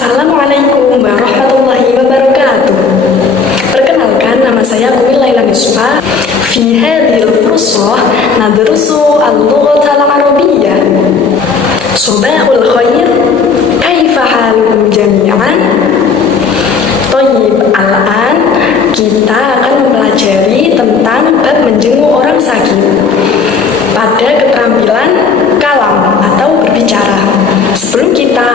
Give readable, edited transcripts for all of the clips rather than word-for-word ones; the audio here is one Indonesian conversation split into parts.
Assalamualaikum warahmatullahi wabarakatuh. Perkenalkan, nama saya Kuil Laila Nisfa. Fi hadhil fursah nadrusu al-lughata al-arabiyyah. Sabahul khair. Kaifa halukum jami'an? Thayyib, al-an kita akan mempelajari tentang bab menjenguk orang sakit pada keterampilan kalam atau berbicara. Sebelum kita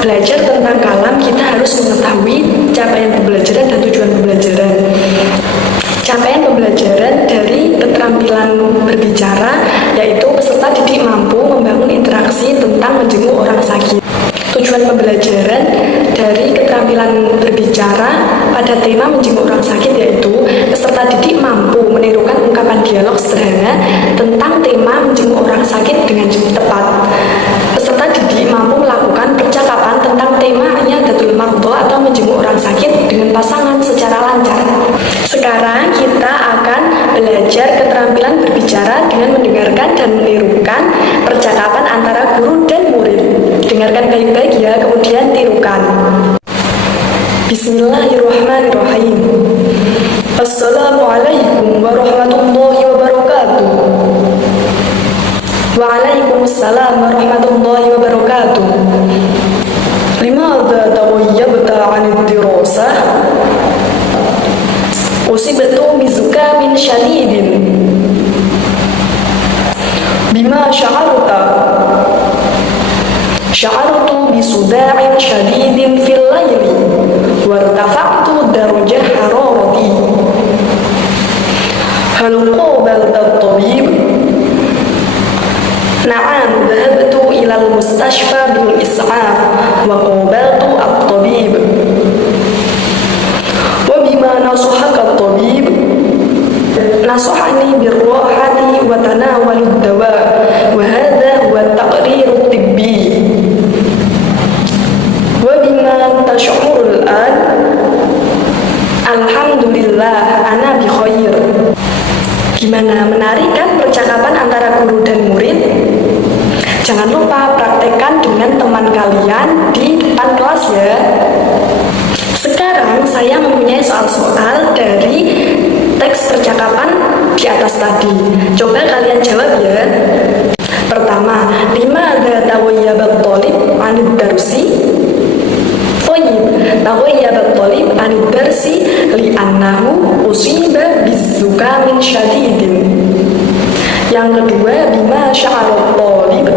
belajar tentang kalam, kita harus mengetahui capaian pembelajaran dan tujuan pembelajaran. Capaian pembelajaran dari keterampilan berbicara yaitu peserta didik mampu membangun interaksi tentang menjenguk orang sakit. Tujuan pembelajaran dari keterampilan berbicara pada tema menjenguk orang sakit yaitu peserta didik mampu menirukan ungkapan dialog sederhana tentang tema menjenguk orang sakit dengan tepat. Peserta didik mampu melakukan percakapan tentang tema Iyadatul Mardha atau menjenguk orang sakit dengan pasangan secara lancar. Sekarang kita akan belajar keterampilan berbicara dengan mendengarkan dan menirukan percakapan antara guru dan murid. Dengarkan baik-baik ya, kemudian tirukan. Bismillahirrahmanirrahim. Assalamualaikum warahmatullahi wabarakatuh. Waalaikumsalam warahmatullahi wabarakatuh. Limadha taghayyabta 'anid dirasah? Usibtu bizukamin syadidin. Bima sya'arta? Sya'artu bisuda'in syadidin fil layli wartafa'tu darajah hararati. Hal qabalta at-tabib? Na'am, dhahabtu ila al-mustashfa bil is'af wa qabaltu at-tabib. Wa bima nasahaka at-tabib? Nasahani birrahati wa tanawalud dawa wa hadha huwa at-taqrir at-tibbi. Wa bima tash'urul an? Alhamdulillah ana bi khair. Gimana, menarik kan percakapan antara guru dan murid? Jangan lupa praktekkan dengan teman kalian di depan kelas ya. Sekarang saya mempunyai soal-soal dari teks percakapan di atas tadi. Coba kalian jawab ya. Pertama, limadha taghayyaba at-talib 'anid darsi? Thayyib, taghayyaba at-talib 'anid darsi li'annahu usiba bizukamin syadidin. Yang kedua, bima sya'ara at-talib?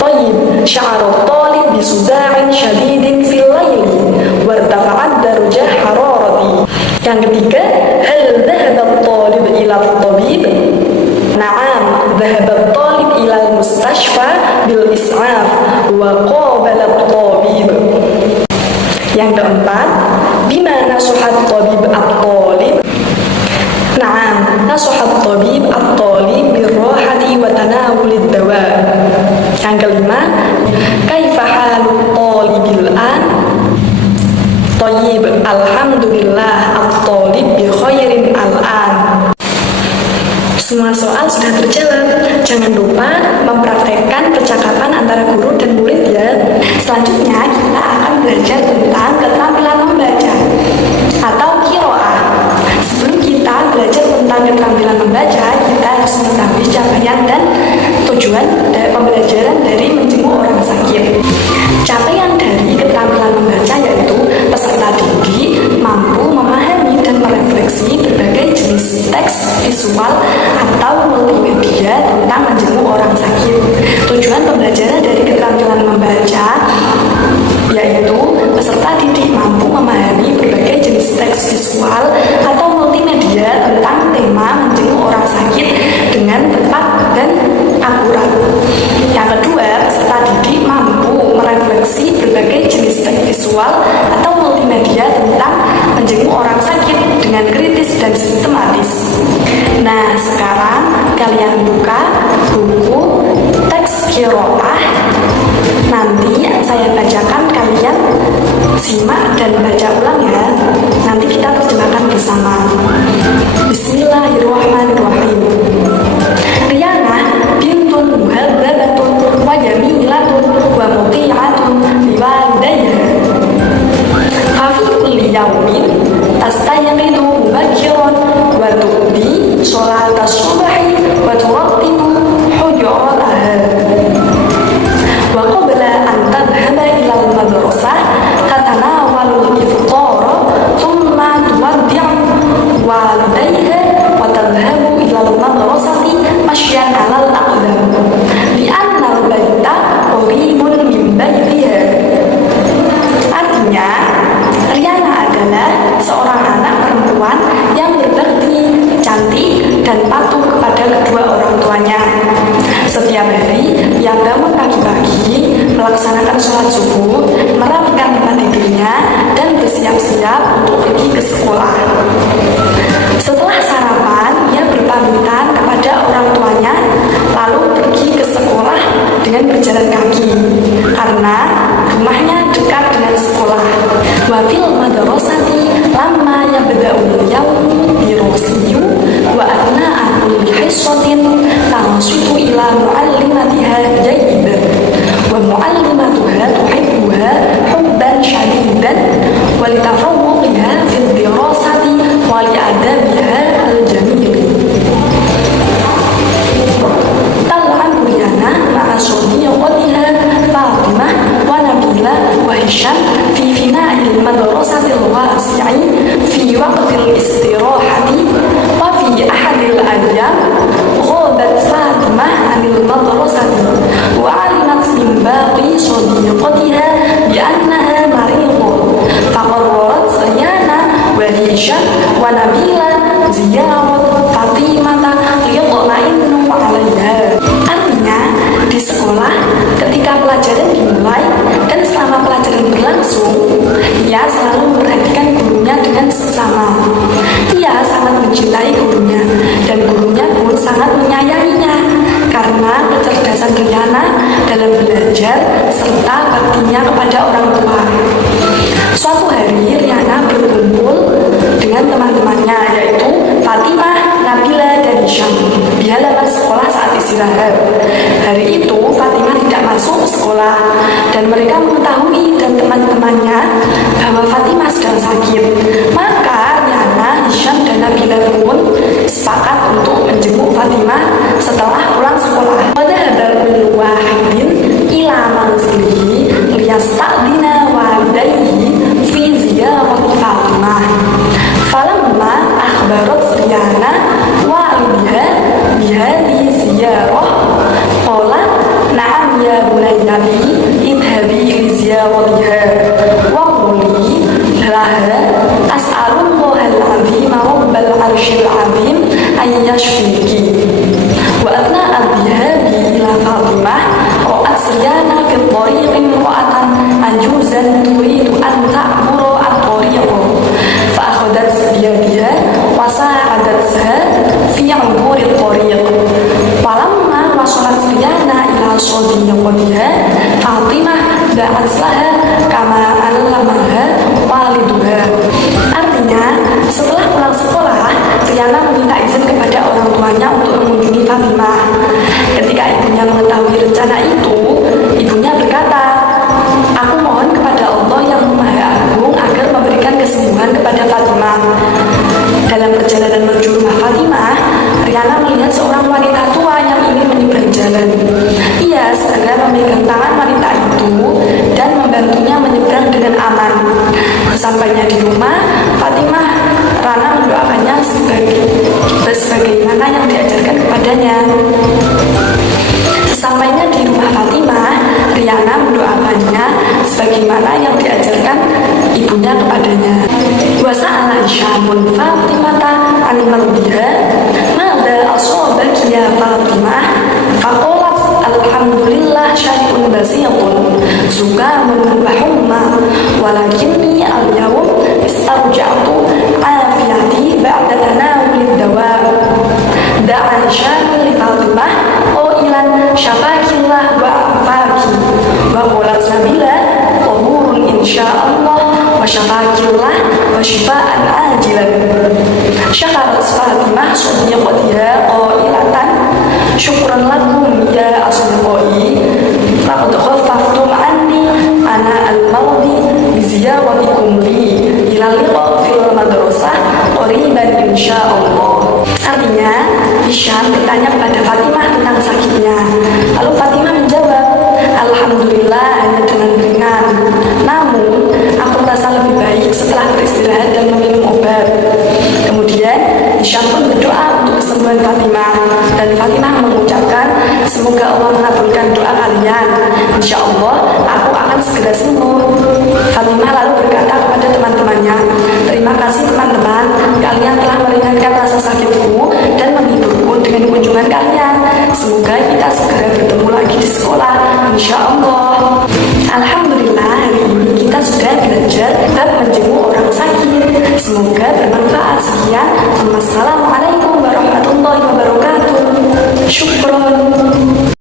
Thayyib, sya'ara at-talib bisuda'in syadidin fil layli wartafa'at darajah hararati. Yang ketiga, hal dhahaba at-talib ila at-tabib? Na'am, dhahaba at-talib ila al-mustashfa bil is'af wa qabala at-tabib. Yang keempat, bima nasuhat tabib at-talib? Na'am, nasuhat tabib at-talib birrahati wa tanawulid dawa. Yang kelima, kaifa halut talibil an? Thayyib, alhamdulillah at-talib bi khairin al-an. Semua soal sudah terjawab. Jangan lupa mempraktekkan percakapan antara guru dan murid ya. Selanjutnya kita akan belajar tentang keterampilan membaca atau qiraah. Sebelum kita belajar tentang keterampilan membaca, kita harus mengetahui capaian dan tujuan dari pembelajaran dari menjenguk orang sakit. Capaian dari keterampilan membaca yaitu peserta didik mampu memahami dan merefleksi berbagai jenis teks visual atau multimedia tentang menjenguk orang sakit. Tujuan pembelajaran dari keterampilan membaca yaitu peserta didik mampu memahami berbagai jenis teks visual atau multimedia tentang tema menjenguk orang sakit dengan tepat dan akurat. Yang kedua, peserta didik mampu merefleksi berbagai jenis teks visual atau multimedia tentang menjenguk orang sakit dengan kritis dan sistematis. Nah, sekarang kalian buka buku teks qiraah. Nanti saya bacakan, kalian simak dan baca ulang ya. Nanti kita terjemahkan bersama. Bismillahirrahmanirrahim. Riyana bintun muhadzabatun wa jamilatun wa muti'atun melaksanakan sholat subuh, merapikan tempat tidurnya, dan bersiap-siap untuk pergi ke sekolah. Setelah sarapan, ia berpamitan kepada orang tuanya, lalu pergi ke sekolah dengan berjalan kaki, karena rumahnya dekat dengan sekolah. Wa fil madrasati lamma yabda'ul yawmu dirasiyu wa atna'a kulli hissatin tansitu ila mu'allimatiha jayyidan wa mu'allimatuha tuhibbuha hubban shadidan wa litafawwuqiha fil dirasati wa li'adabiha al-jamil. Tal'an Buryana ma'a sadiqatiha Fatimah wa Nabila wa Hisham fi fina'il madrasatil wasi'i fi waqtil istirahati wa fi ahadil ayyam ghabat Fatimah anil madrasati wa 'alimat min baqi sadiqatiha bi annaha maridah faqarrarat Sayyana wa Hisham wa Nabila ziyarat Fatimah liyatma'innu 'alaiha. Artinya, di sekolah ketika pelajaran dimulai dan selama pelajaran berlangsung, ia selalu memperhatikan gurunya dengan seksama. Ia sangat mencintai gurunya dan gurunya pun sangat menyayanginya karena kecerdasan Riana dalam belajar serta baktinya kepada orang tua. Suatu hari Riana berkumpul dengan teman-temannya, yaitu Fatimah, Nabila, dan Hisham di halaman sekolah saat istirahat. Hari itu Fatimah tidak masuk sekolah dan mereka mengetahui dan teman-temannya bahwa Fatimah sedang sakit. Maka Riana, Hisham, dan Nabila pun sepakat untuk menjenguk Fatimah setelah pulang sekolah. Wadahaba kullu wahidin ila manzilihi liyasta'dina walidayhi fi ziyarati Fatimah. Falamma akhbarat Riana walidiha bihadhihi ziyarah qala na'am ya bunayyati idhabi li ziyaratiha wa quli laha as'alullaha al-'azima rabbal 'arsyil 'azim an yashfiki. Wa atna'a bihabi ila Fatimah ra'at Riana fi tariqin ra'atan ajuzan turidu an ta'mura at-tariqa fa akhadhat biyadiha wa sa'adatha fi 'uburi at-tariq. Falamma wasalat Riana ila sadiqatiha Fatimah da'at laha kama 'allamaha waliduha. Artinya, setelah pulang sekolah, Riana meminta izin kepada orang tuanya untuk mengunjungi Fatimah. Ketika ibunya mengetahui rencana itu, ibunya berkata, "Aku mohon kepada Allah yang Maha Agung agar memberikan kesembuhan kepada Fatimah." Dalam perjalanan menuju rumah Fatimah, Riana melihat seorang wanita tua yang ingin menyeberang jalan. Ia segera memegang tangan wanita itu dan membantunya menyeberang dengan aman. Sesampainya di rumah, Fatimah Rana mendoakannya sebagaimana yang diajarkan kepadanya. Sesampainya di rumah Fatimah, Riana mendoakannya sebagaimana yang diajarkan ibunya kepadanya. Wa sa'ala Hisyamun Fatimata an mardiha madza asabaki ya Fatimah faqalat alhamdulillah syai'un basitun zukamun wa humma walakinni al-yawm istarja'tu afiyati ba'da tanawuli dawa. Da'a Hisham li Fatimah qailan syafakillah wa afaki wa qalat Nabila tahurun insyaallah wa syafakillah wa syifaan ajilan. Syakarat Fatimah sadiqatiha qailatan syukran lakum ya asdiqai laqad khaffaftum anni ana al-maudi bi ziyaratikum li ila liqa fil madrasah qariban insyaallah. Artinya, Hisham bertanya kepada Fatimah tentang sakitnya. Lalu Fatimah menjawab, "Alhamdulillah hanya dengan ringan. Namun, aku merasa lebih baik setelah beristirahat dan meminum obat." Kemudian, Hisham pun berdoa untuk kesembuhan Fatimah. Dan Fatimah mengucapkan, "Semoga Allah mengabulkan doa kalian. Insya Allah, aku akan segera sembuh." Fatimah lalu berkata kepada teman-temannya, "Terima kasih teman-teman, kalian telah meringankan rasa sakitku dan menghiburku dengan kunjungan kalian. Semoga kita segera bertemu lagi di sekolah, insya Allah." semoga bermanfaat. Sekian, wassalamualaikum warahmatullahi wabarakatuh. Syukron.